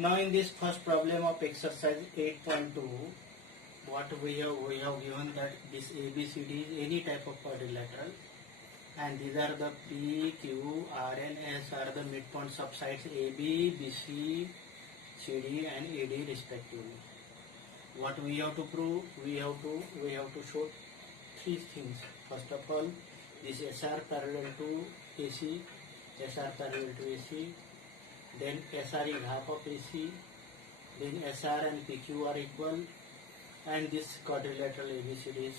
Now in this first problem of exercise 8.2, what we have given that this ABCD is any type of quadrilateral, and these are the P, Q, R and S are the midpoints of sides AB, BC, CD and AD respectively. What we have to prove? We have to show three things. First of all, this SR parallel to AC, SR parallel to AC, then SR is half of AC, then SR and PQ are equal, and this quadrilateral ABCD is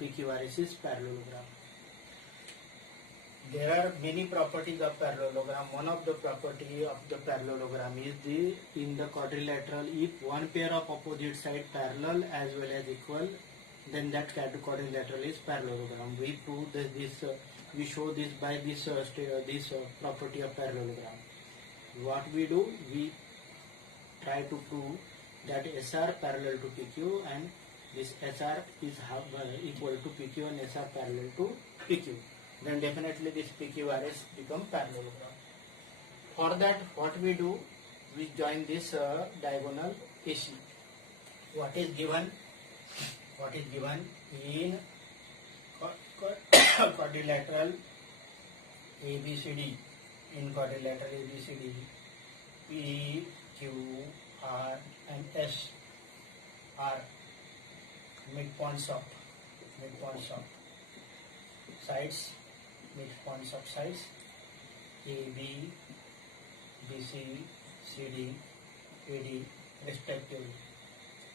PQRS is parallelogram. There are many properties of parallelogram. One of the property of the parallelogram is in the quadrilateral, if one pair of opposite side parallel as well as equal, then that quadrilateral is parallelogram. We prove that we show this by this property of parallelogram. What we do, we try to prove that SR parallel to PQ and this SR is equal to PQ and SR parallel to PQ. Then definitely this PQRS become parallelogram. For that, what we do, we join this diagonal AC. What is given in quadrilateral ABCD, P, Q, R and S are midpoints of sides, AB, BC, CD, AD respectively.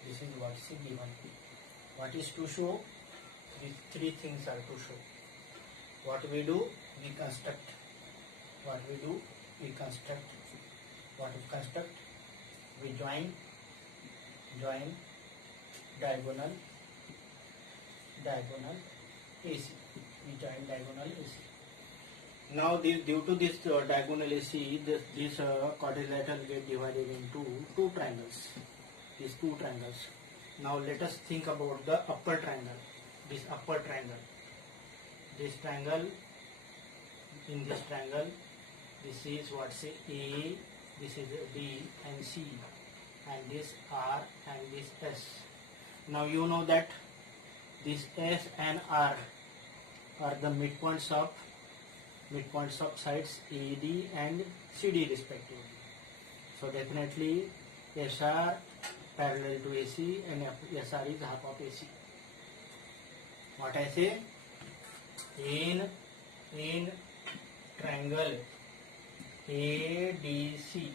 This is what is given. What is to show? These three things are to show. What we do? We construct. What we construct? We join diagonal AC. We join diagonal AC. Now due to this diagonal AC, this quadrilateral get divided into two triangles. These two triangles. Now let us think about the upper triangle. This upper triangle. This triangle. In this triangle, this is what say A, this is B and C, and this R and this S. Now you know that this S and R are the midpoints of sides AD and CD respectively. So definitely SR parallel to AC and SR is half of AC. What I say? In triangle ADC,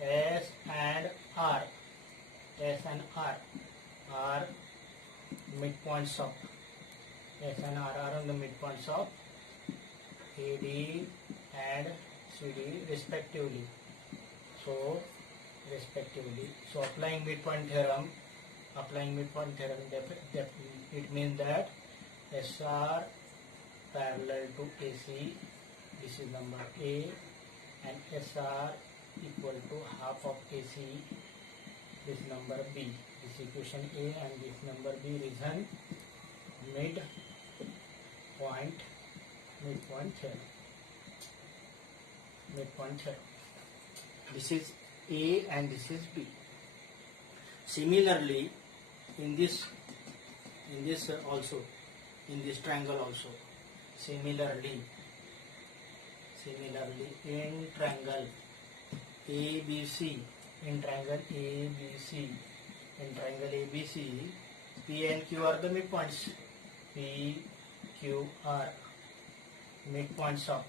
S and R are midpoints of S and R are on the midpoints of AD and CD respectively. So applying midpoint theorem, it means that SR parallel to AC, this is number A, and SR equal to half of AC, this number B. This equation A and this number B reason midpoint theorem. This is A and this is B. Similarly, in this triangle also. Similarly, in triangle ABC, P and Q are the midpoints. P, Q are midpoints of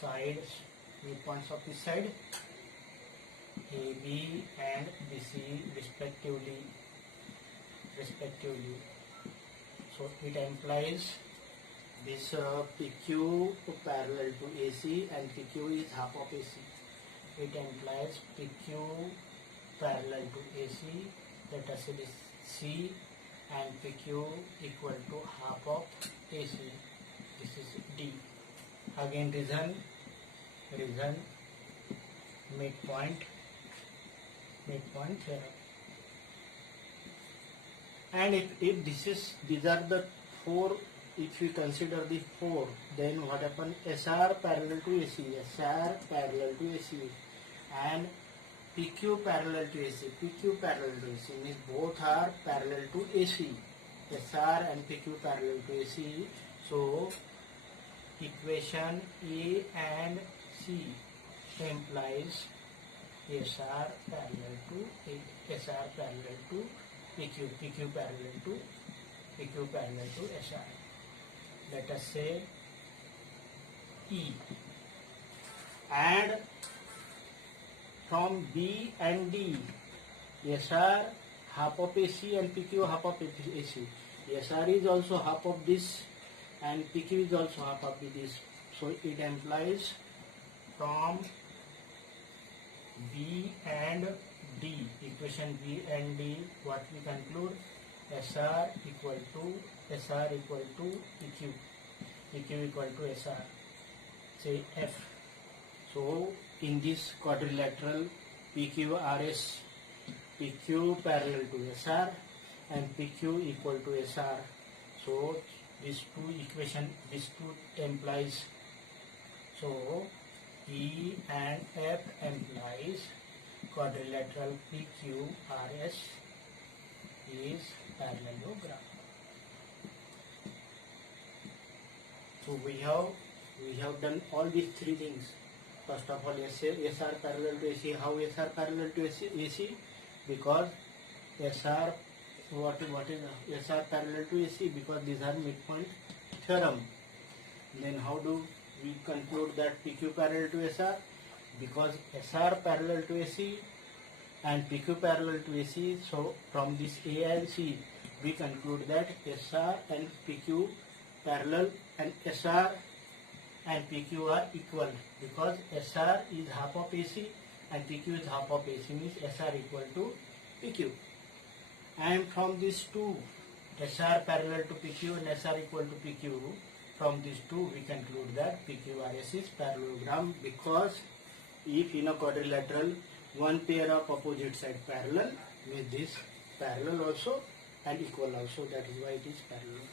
sides, midpoints of this side, AB and BC respectively. So it implies this PQ parallel to AC and PQ is half of AC. It implies PQ parallel to AC, let us say this C, and PQ equal to half of AC. This is D. Again reason midpoint theorem. And if these are the four if we consider the 4, then what happen? SR parallel to AC, SR parallel to AC, and PQ parallel to AC, PQ parallel to AC means both are parallel to AC, SR and PQ parallel to AC. So equation A and C implies SR parallel to SR parallel to PQ, PQ parallel to SR. Let us say E, and from B and D, SR half of AC and PQ half of AC. SR is also half of this and PQ is also half of this. So it implies from B and D, equation B and D, what we conclude? SR equal to PQ, PQ equal to SR, say F. So in this quadrilateral PQRS, PQ parallel to SR and PQ equal to SR. So these two equation, these two implies, so E and F implies quadrilateral PQRS is parallelogram. So we have done all these three things. First of all, SR parallel to AC. How SR parallel to AC? Because SR, what is SR parallel to AC? Because these are midpoint theorem. Then how do we conclude that PQ parallel to SR? Because SR parallel to AC and PQ parallel to AC. So from this A and C, we conclude that SR and PQ parallel and SR and PQ are equal, because SR is half of AC and PQ is half of AC, means SR equal to PQ. And from these two, SR parallel to PQ and SR equal to PQ, from these two we conclude that PQRS is parallelogram, because if in a quadrilateral one pair of opposite side parallel, with this parallel also and equal also, that is why it is parallelogram.